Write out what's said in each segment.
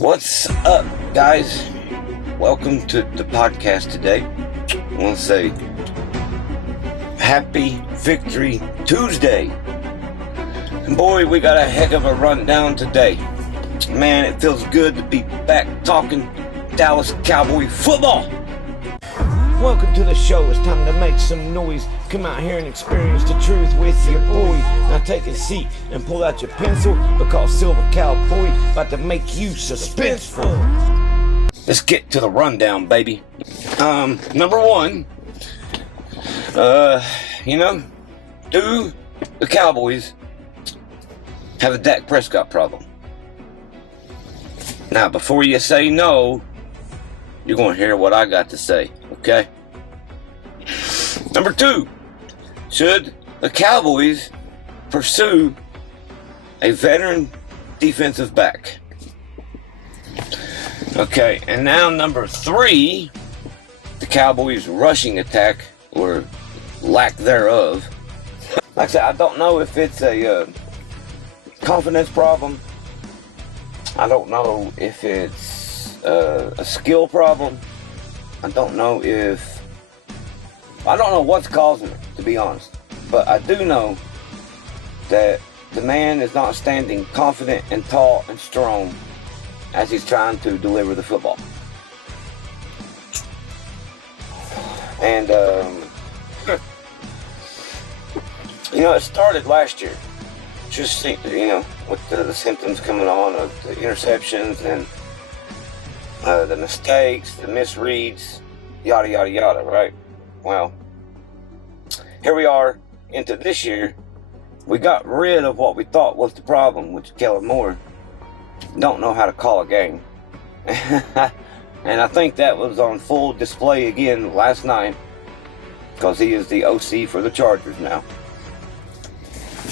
What's up, guys? Welcome to the podcast today. I want to say Happy Victory Tuesday. And boy, we got a heck of a rundown today. Man, it feels good to be back talking Dallas Cowboy football. Welcome to the show. It's time to make some noise. Come out here and experience the truth with your boy. Now take a seat and pull out your pencil, because Silver Cowboy about to make you suspenseful. Let's get to the rundown, baby. Number one, do the Cowboys have a Dak Prescott problem? Now, before you say no, you're going to hear what I got to say, okay? Number two, should the Cowboys pursue a veteran defensive back? Okay, and now number three, the Cowboys' rushing attack, or lack thereof. Like I said, I don't know if it's a confidence problem. I don't know if it's a skill problem. I don't know what's causing it, to be honest. But I do know that the man is not standing confident and tall and strong as he's trying to deliver the football. And, it started last year. Just, with the symptoms coming on of the interceptions and the mistakes, the misreads, yada, yada, yada, right? Well, here we are into this year. We got rid of what we thought was the problem, which Kellen Moore don't know how to call a game. And I think that was on full display again last night, because he is the OC for the Chargers now.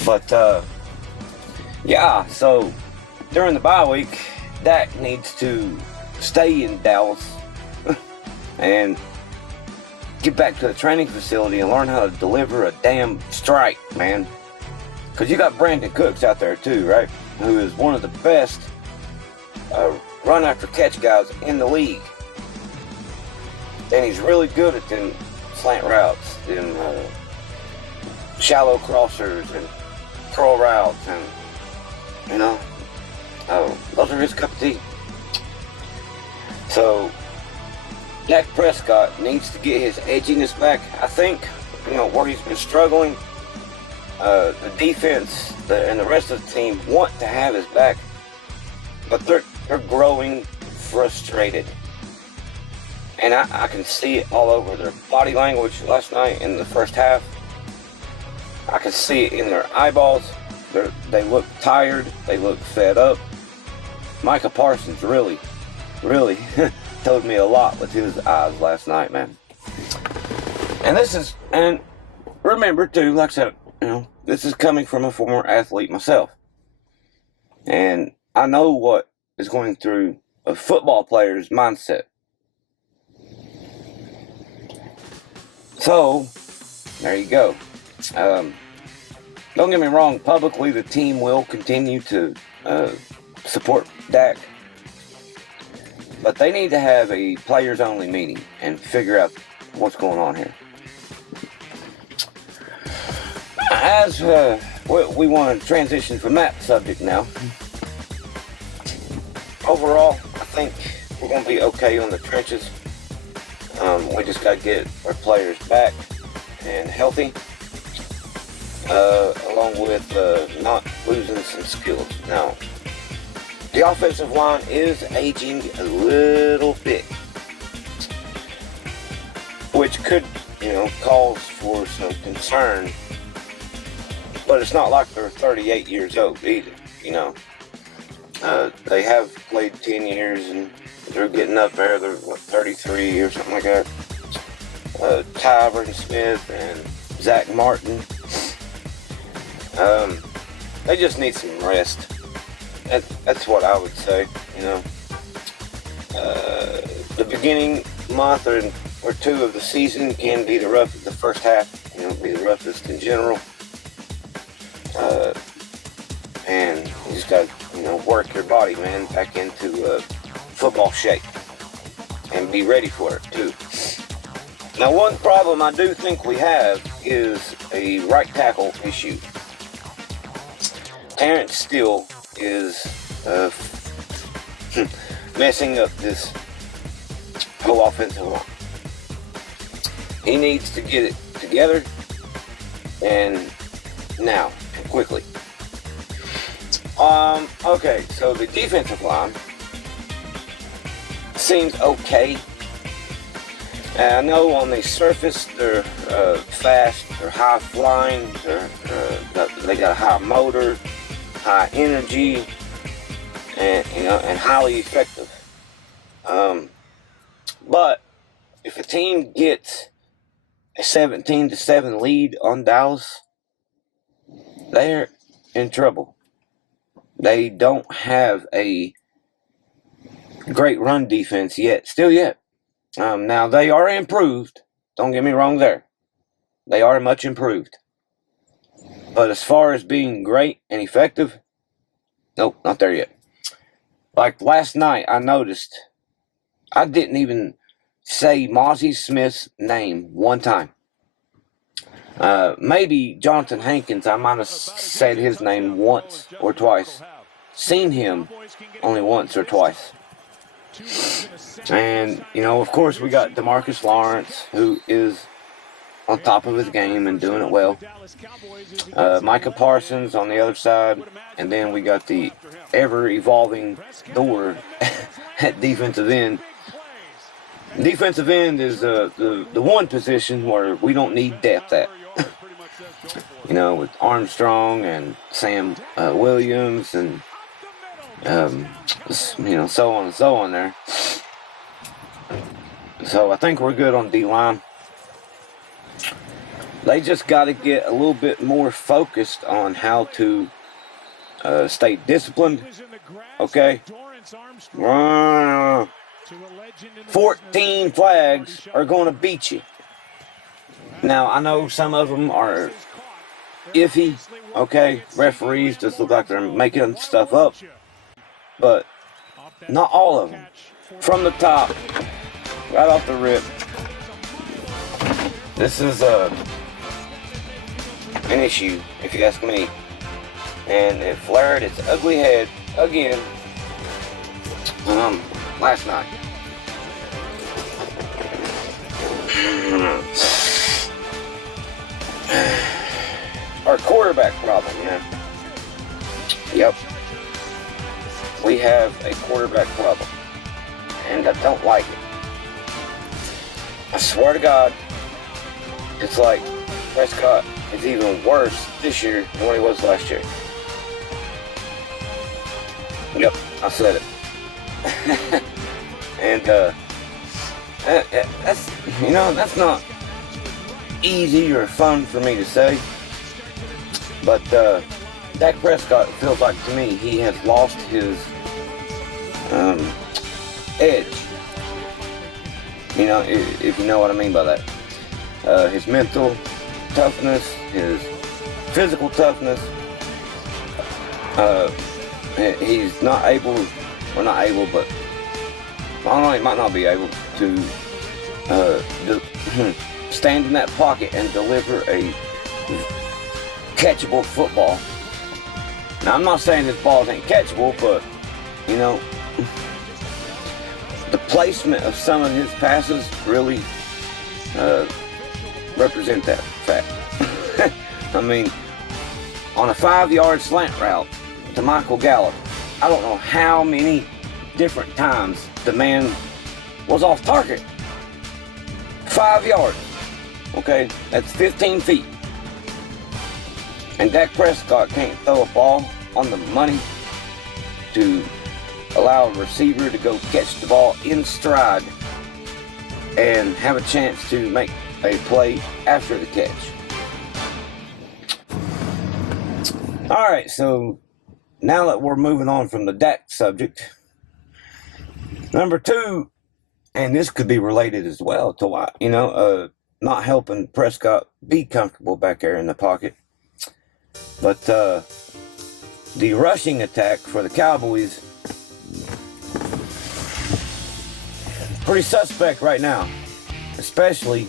But, so during the bye week, Dak needs to stay in Dallas and get back to the training facility and learn how to deliver a damn strike, man. Because you got Brandon Cooks out there too, right? Who is one of the best run after catch guys in the league. And he's really good at them slant routes, them shallow crossers and curl routes, and those are his cup of tea. So Dak Prescott needs to get his edginess back. I think, where he's been struggling, the defense and the rest of the team want to have his back, but they're growing frustrated. And I can see it all over their body language last night in the first half. I can see it in their eyeballs. They look tired. They look fed up. Micah Parsons really told me a lot with his eyes last night, man. And remember too, like I said, this is coming from a former athlete myself. And I know what is going through a football player's mindset. So, there you go. Don't get me wrong, publicly the team will continue to support Dak. But they need to have a players-only meeting and figure out what's going on here. As we want to transition from that subject now. Overall, I think we're going to be okay on the trenches. We just got to get our players back and healthy, along with not losing some skills. Now, the offensive line is aging a little bit, which could, cause for some concern. But it's not like they're 38 years old either, They have played 10 years and they're getting up there. They're 33 or something like that. Tyron Smith and Zach Martin. They just need some rest. That's what I would say, The beginning month or two of the season can be the roughest. The first half, be the roughest in general. And you just got to, work your body, man, back into football shape and be ready for it too. Now, one problem I do think we have is a right tackle issue. Terrence Steele is messing up this whole offensive line. He needs to get it together, and now, quickly. Okay, so the defensive line seems okay. I know on the surface they're fast, they're high flying, they got a high motor, high energy, and highly effective. But if a team gets a 17-7 lead on Dallas, they're in trouble. They don't have a great run defense yet. Now, they are improved. Don't get me wrong there. They are much improved. But as far as being great and effective, nope, not there yet. Like last night, I noticed I didn't even say Mozzie Smith's name one time. Maybe Jonathan Hankins, I might have said his name once or twice. Seen him only once or twice. And, of course, we got DeMarcus Lawrence, who is on top of his game and doing it well. Micah Parsons on the other side. And then we got the ever-evolving door at defensive end. Defensive end is the one position where we don't need depth at. With Armstrong and Sam Williams and so on and so on there. So I think we're good on D-line. They just got to get a little bit more focused on how to stay disciplined. Okay? 14 flags are going to beat you. Now, I know some of them are iffy. Okay? Referees just look like they're making stuff up. But not all of them. From the top, right off the rip, this is an issue, if you ask me. And it flared its ugly head again last night. Our quarterback problem, man. Yep. We have a quarterback problem, and I don't like it. I swear to God, it's like Prescott is even worse this year than what he was last year. Yep, I said it. And that's not easy or fun for me to say, but Dak Prescott feels like to me he has lost his edge. If you know what I mean by that. His mental toughness, his physical toughness. He's not able, but I don't know, he might not be able to stand in that pocket and deliver a catchable football. Now, I'm not saying his balls ain't catchable, but, the placement of some of his passes really represent that fact. I mean, on a 5-yard slant route to Michael Gallup, I don't know how many different times the man was off target. 5 yards. Okay, that's 15 feet. And Dak Prescott can't throw a ball on the money to allow a receiver to go catch the ball in stride and have a chance to make a play after the catch. All right, so now that we're moving on from the Dak subject, number 2, and this could be related as well to why, not helping Prescott be comfortable back there in the pocket. But the rushing attack for the Cowboys, pretty suspect right now. Especially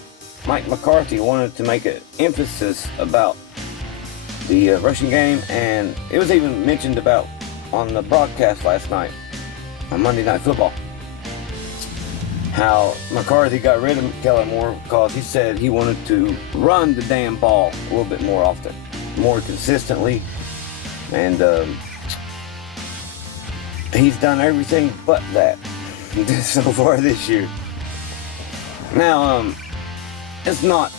Mike McCarthy wanted to make an emphasis about the rushing game, and it was even mentioned about on the broadcast last night on Monday Night Football, how McCarthy got rid of Kellen Moore because he said he wanted to run the damn ball a little bit more often, more consistently, and he's done everything but that so far this year. Now, it's not,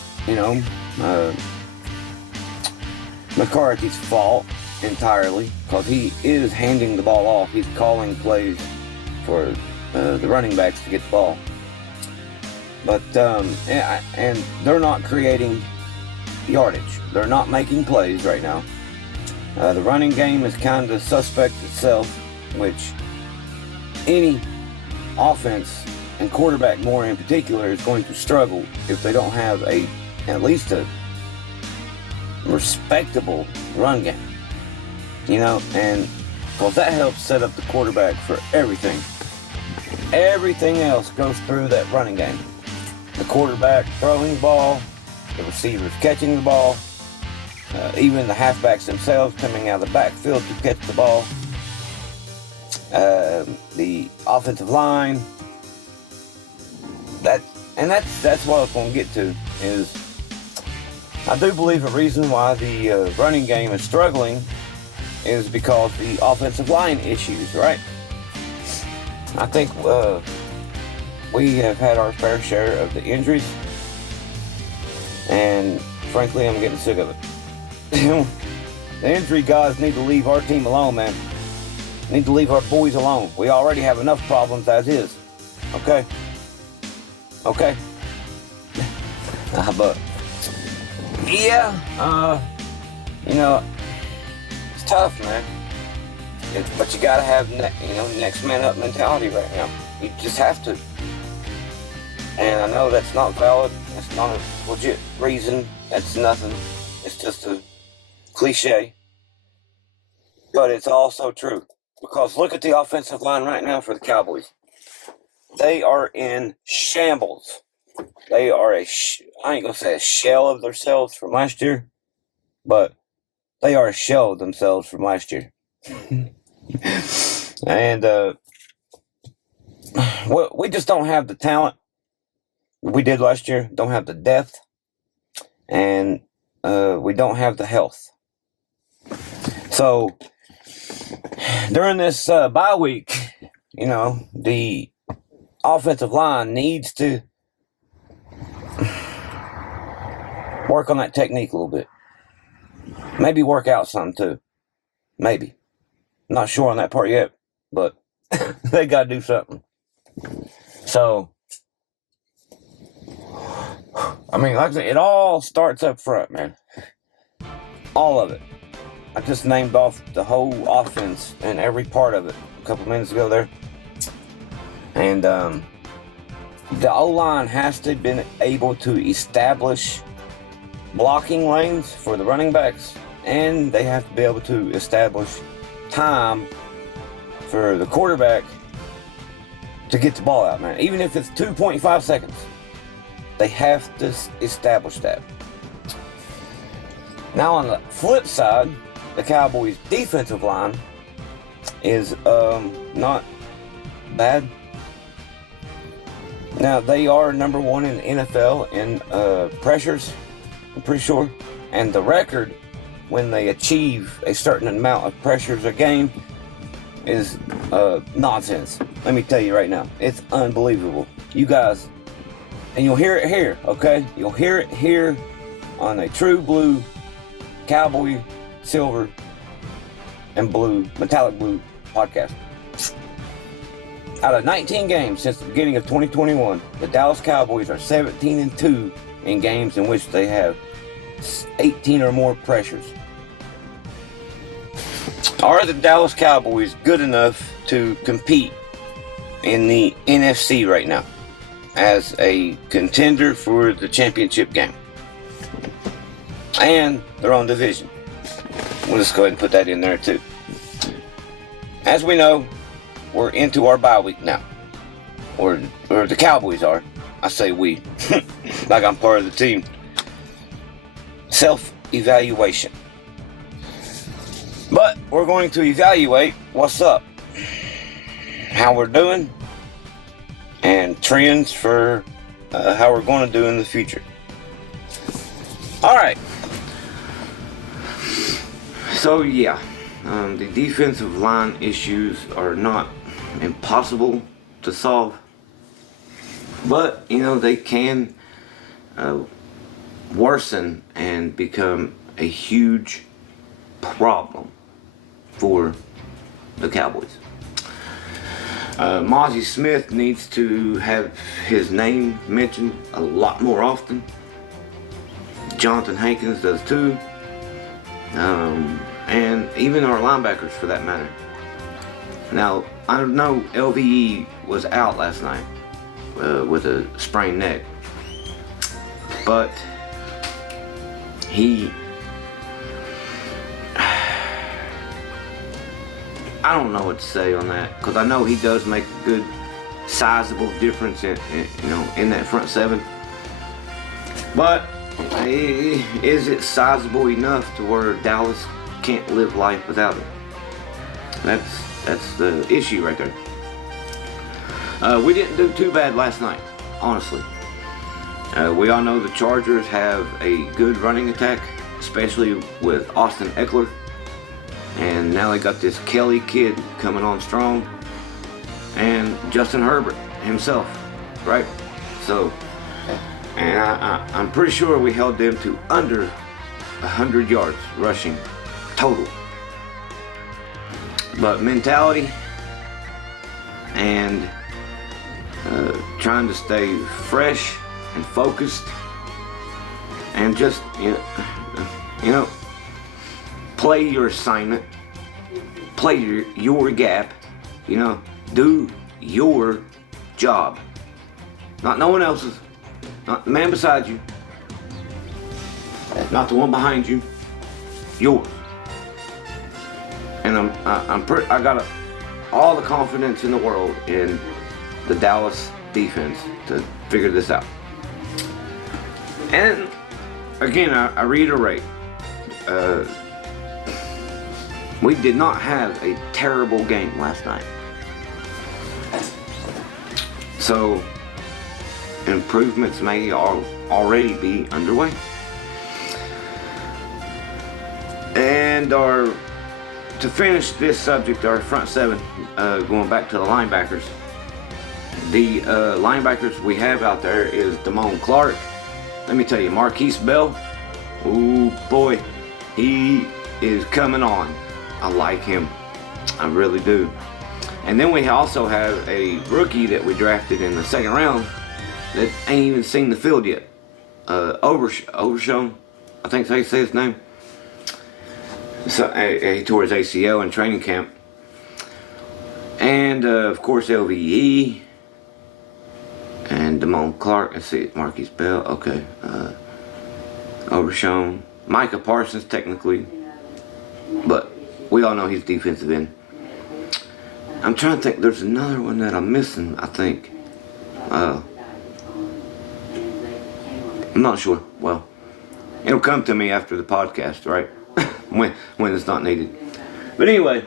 McCarthy's fault entirely, because he is handing the ball off. He's calling plays for the running backs to get the ball. But, and they're not creating yardage. They're not making plays right now. The running game is kind of suspect itself, which any offense, and quarterback more in particular, is going to struggle if they don't have at least a respectable run game. And because that helps set up the quarterback for everything. Everything else goes through that running game. The quarterback throwing the ball, the receivers catching the ball, even the halfbacks themselves coming out of the backfield to catch the ball, the offensive line. That's what I was going to get to, is I do believe a reason why the running game is struggling is because the offensive line issues, right? I think we have had our fair share of the injuries, and frankly, I'm getting sick of it. The injury guys need to leave our team alone, man. Need to leave our boys alone. We already have enough problems as is. Okay? But yeah, it's tough, man. But you gotta have, next man up mentality right now. You just have to. And I know that's not valid. That's not a legit reason. That's nothing. It's just a cliche. But it's also true. Because look at the offensive line right now for the Cowboys. They are in shambles. They are I ain't gonna say a shell of themselves from last year, but they are a shell of themselves from last year. And we just don't have the talent we did last year. Don't have the depth, and we don't have the health. So during this bye week, the offensive line needs to work on that technique a little bit. Maybe work out some too. Maybe. Not sure on that part yet, but they got to do something. So, like I said, it all starts up front, man. All of it. I just named off the whole offense and every part of it a couple minutes ago there. And the O-line has to have been able to establish blocking lanes for the running backs, and they have to be able to establish time for the quarterback to get the ball out, man. Even if it's 2.5 seconds, they have to establish that. Now on the flip side, the Cowboys' defensive line is not bad. Now, they are number one in the NFL in pressures, I'm pretty sure. And the record, when they achieve a certain amount of pressures a game, is nonsense. Let me tell you right now. It's unbelievable. You guys, and you'll hear it here, okay? You'll hear it here on a true blue, Cowboy, silver, and blue, metallic blue podcast. Out of 19 games since the beginning of 2021, the Dallas Cowboys are 17-2 in games in which they have 18 or more pressures. Are the Dallas Cowboys good enough to compete in the NFC right now as a contender for the championship game and their own division? We'll just go ahead and put that in there too. as we know, we're into our bye week now. Or the Cowboys are. I say we. Like I'm part of the team. Self-evaluation. But we're going to evaluate what's up, how we're doing, and trends for how we're going to do in the future. Alright. So yeah, the defensive line issues are not impossible to solve, but they can worsen and become a huge problem for the Cowboys. Mozzie Smith needs to have his name mentioned a lot more often. Jonathan Hankins does too. And even our linebackers for that matter. Now, I know LVE was out last night with a sprained neck, but I don't know what to say on that, because I know he does make a good, sizable difference in that front seven. But is it sizable enough to where Dallas can't live life without it? That's the issue right there. We didn't do too bad last night, honestly. We all know the Chargers have a good running attack, especially with Austin Eckler. And now they got this Kelly kid coming on strong. And Justin Herbert himself, right? So, and I'm pretty sure we held them to under 100 yards rushing total. But mentality and trying to stay fresh and focused and just play your assignment, play your gap, do your job, not no one else's, not the man beside you, not the one behind you, yours. And I got all the confidence in the world in the Dallas defense to figure this out. And again, I reiterate, we did not have a terrible game last night. So improvements may already be underway. And to finish this subject, our front seven, going back to the linebackers. The linebackers we have out there is Damone Clark. Let me tell you, Marquise Bell, oh boy, he is coming on. I like him, I really do. And then we also have a rookie that we drafted in the second round that ain't even seen the field yet. Overshown, I think that's how you say his name. So he tore his ACL in training camp. And of course LVE and Damone Clark. Let's see, Marquise Bell. Okay, Overshown, Micah Parsons technically, but we all know he's defensive end. I'm trying to think. There's another one that I'm missing. I think. I'm not sure. Well, it'll come to me after the podcast, right? when it's not needed. But anyway,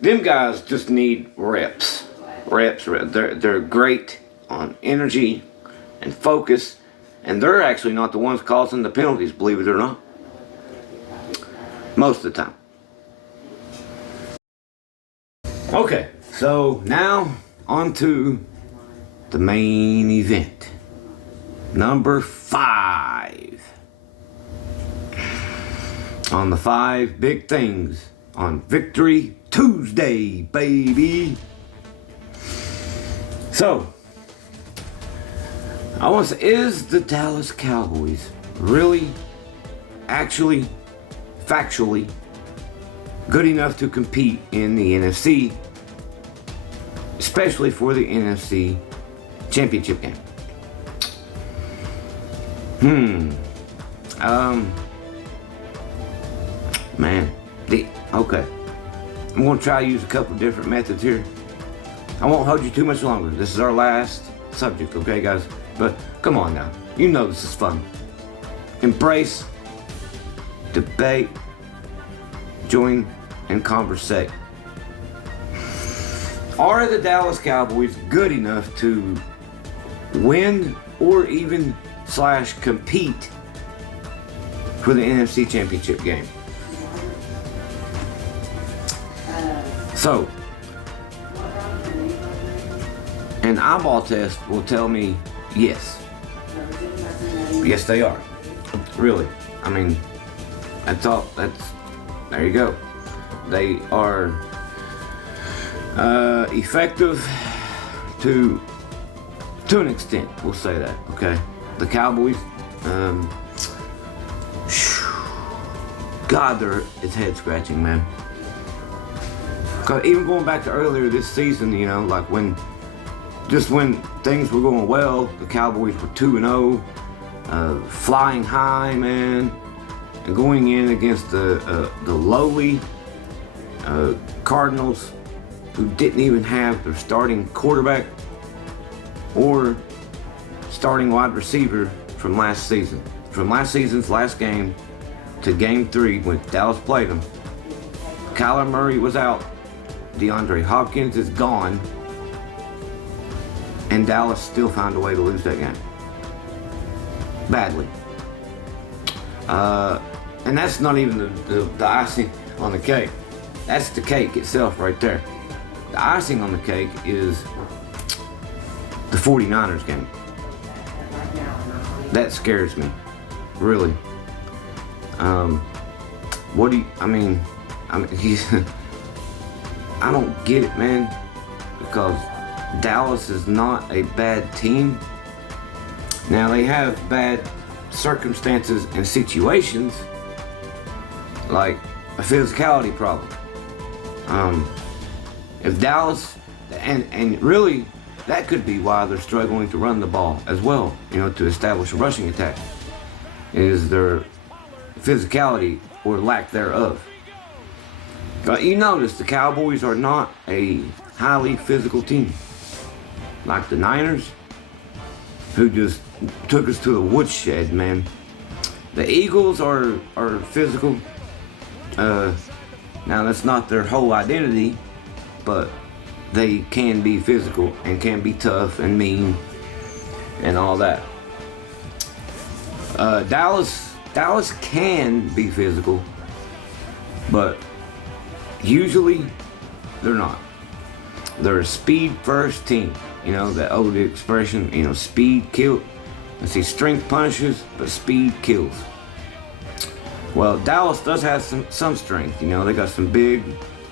them guys just need reps. They're great on energy and focus, and they're actually not the ones causing the penalties, believe it or not. Most of the time. Okay, so now on to the main event. Number 5. On the 5 big things on Victory Tuesday, baby. So, I want to say, is the Dallas Cowboys really, actually, factually good enough to compete in the NFC, especially for the NFC Championship game? Man, okay. I'm going to try to use a couple different methods here. I won't hold you too much longer. This is our last subject, okay, guys? But come on now. You know this is fun. Embrace, debate, join, and conversate. Are the Dallas Cowboys good enough to win or even / compete for the NFC Championship game? So, an eyeball test will tell me yes. Yes, they are. Really. I mean, there you go. They are effective to an extent, we'll say that, okay? The Cowboys, God, it's head scratching, man. Cause even going back to earlier this season, you know, like when things were going well, the Cowboys were 2-0, flying high, man, and going in against the lowly Cardinals, who didn't even have their starting quarterback or starting wide receiver from last season. From last season's last game to game 3 when Dallas played them, Kyler Murray was out, DeAndre Hopkins is gone, and Dallas still found a way to lose that game. Badly. And that's not even the icing on the cake. That's the cake itself right there. The icing on the cake is the 49ers game. That scares me, really. I don't get it, man, because Dallas is not a bad team. Now, they have bad circumstances and situations, like a physicality problem. If Dallas, and really, that could be why they're struggling to run the ball as well, you know, to establish a rushing attack, is their physicality or lack thereof. But you notice the Cowboys are not a highly physical team, like the Niners, who just took us to the woodshed, man. The Eagles are physical. Now that's not their whole identity, but they can be physical and can be tough and mean and all that. Dallas can be physical, but usually they're not. They're a speed first team. You know, that old expression, you know, speed kills. Let's see, strength punishes, but speed kills. Well, Dallas does have some strength. You know, they got some big,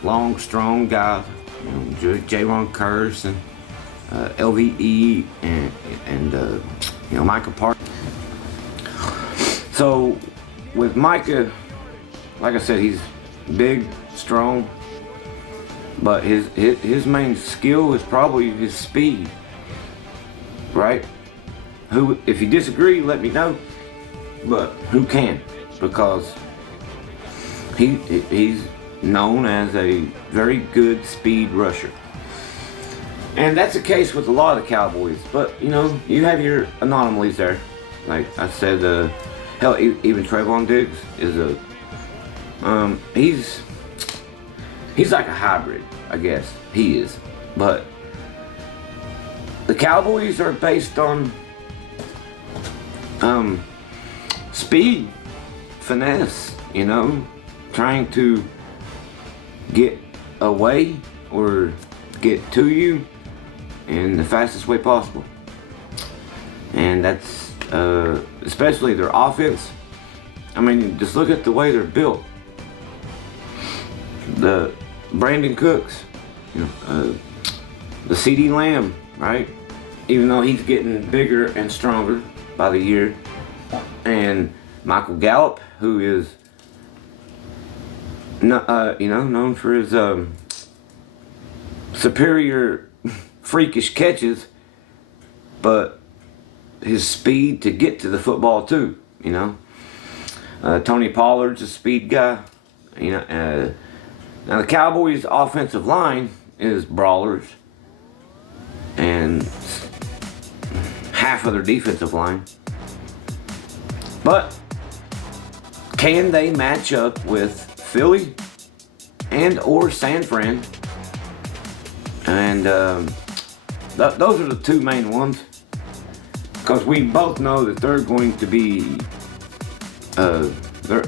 long, strong guys. You know, Jaron Curse and LVE and you know, Micah Park. So with Micah, like I said, he's big, strong, but his main skill is probably his speed, right? If you disagree, let me know. But who can? Because he's known as a very good speed rusher. And that's the case with a lot of the Cowboys. But, you know, you have your anomalies there. Like I said, hell, even Trayvon Diggs is he's like a hybrid, I guess. He is. But the Cowboys are based on speed, finesse, you know, trying to get away or get to you in the fastest way possible. And that's especially their offense. I mean, just look at the way they're built. The Brandon Cooks, you know, the CD Lamb, right? Even though he's getting bigger and stronger by the year. And Michael Gallup, who is known for his superior freakish catches, but his speed to get to the football too, you know. Tony Pollard's a speed guy, you know. Now the Cowboys' offensive line is brawlers, and half of their defensive line. But can they match up with Philly and or San Fran? And those are the two main ones, because we both know that they're going to be they're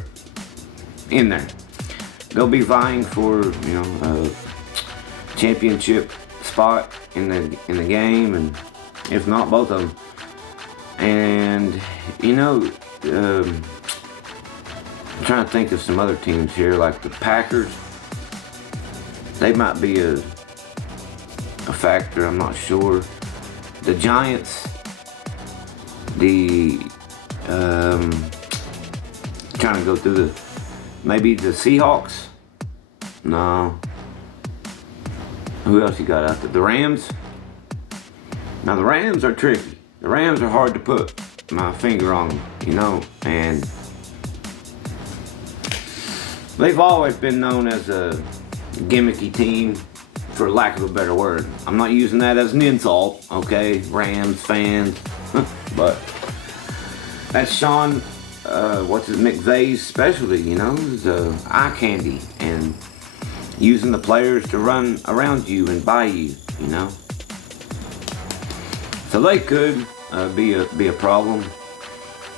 in there. They'll be vying for, you know, a championship spot in the game, and if not, both of them. And you know, I'm trying to think of some other teams here, like the Packers. They might be a factor. I'm not sure. The Giants. Trying to go through maybe the Seahawks. No. Who else you got out there? The Rams. Now the Rams are tricky. The Rams are hard to put my finger on them, you know, and they've always been known as a gimmicky team, for lack of a better word. I'm not using that as an insult, okay, Rams fans, but that's Sean, McVay's specialty, you know, is eye candy and using the players to run around you and by you, you know. So they could be a problem.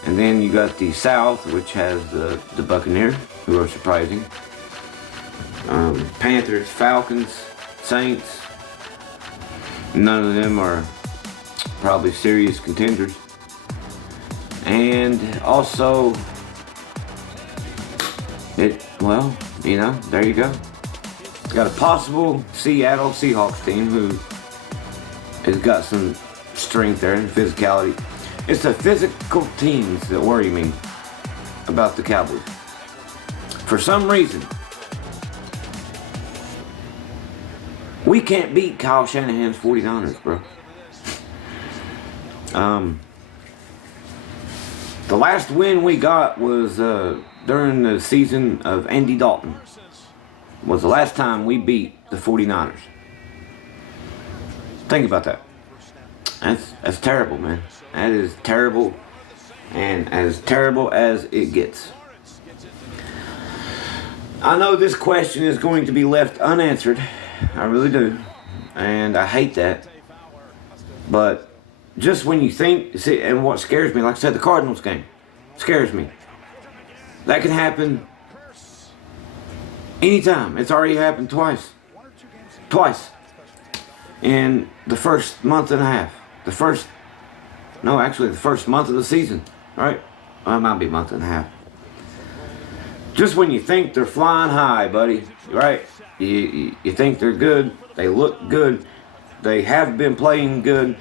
And then you got the South, which has the Buccaneers, who are surprising. Panthers, Falcons, Saints. None of them are probably serious contenders. And also, you know, there you go. Got a possible Seattle Seahawks team who has got some strength there and physicality. It's the physical teams that worry me about the Cowboys. For some reason, we can't beat Kyle Shanahan's 49ers, bro. The last win we got was during the season of Andy Dalton. Was the last time we beat the 49ers. Think about that. That's terrible, man. That is terrible, and as terrible as it gets. I know this question is going to be left unanswered. I really do, and I hate that. But just when you think, see, and what scares me, like I said, the Cardinals game scares me. That can happen anytime. It's already happened twice. In the first month and a half. The first month of the season, right? Well, it might be a month and a half. Just when you think they're flying high, buddy, right? You think they're good, they look good, they have been playing good,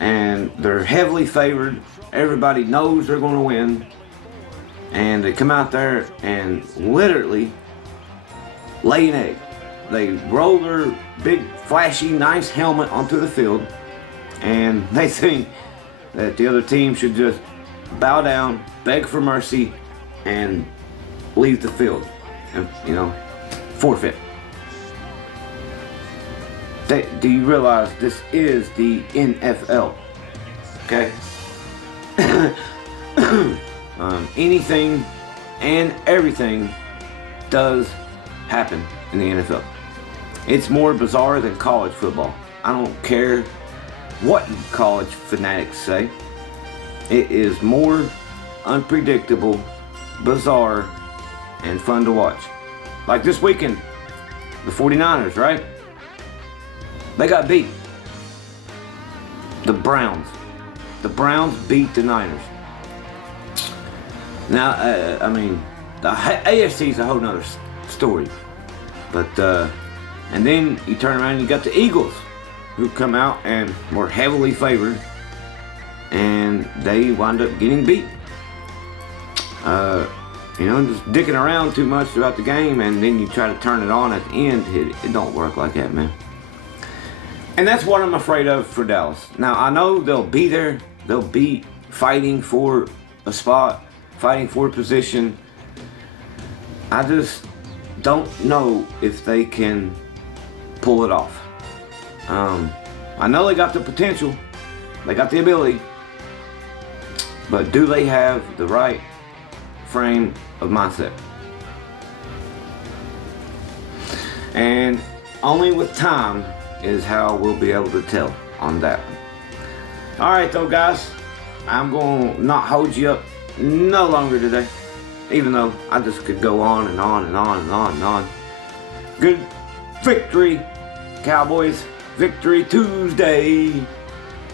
and they're heavily favored. Everybody knows they're going to win, and they come out there and literally lay an egg. They roll their big, flashy, nice helmet onto the field, and they think that the other team should just bow down, beg for mercy, and leave the field, and, you know, forfeit. Do you realize this is the NFL? Okay? Anything and everything does happen in the NFL. It's more bizarre than college football. I don't care what you college fanatics say. It is more unpredictable, bizarre, and fun to watch. Like this weekend, the 49ers, right? They got beat. The Browns beat the Niners. Now, I mean, the AFC is a whole nother story. But, and then you turn around and you got the Eagles, who come out and were heavily favored, and they wind up getting beat. You know, just dicking around too much throughout the game, and then you try to turn it on at the end. It don't work like that, man. And that's what I'm afraid of for Dallas. Now, I know they'll be there. They'll be fighting for a spot, fighting for a position. I just don't know if they can pull it off. I know they got the potential, they got the ability, but do they have the right frame of mindset? And only with time is how we'll be able to tell on that one. Alright though, guys, I'm going to not hold you up no longer today, even though I just could go on and on and on and on and on. Good victory, Cowboys. Victory Tuesday.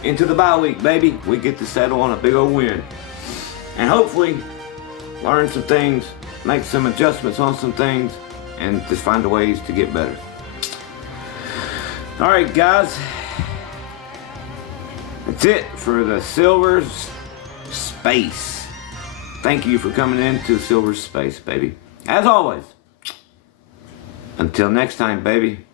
Into the bye week, baby. We get to settle on a big old win. And hopefully learn some things, make some adjustments on some things, and just find ways to get better. Alright, guys. That's it for the Silver's Space. Thank you for coming into Silver's Space, baby. As always, until next time, baby.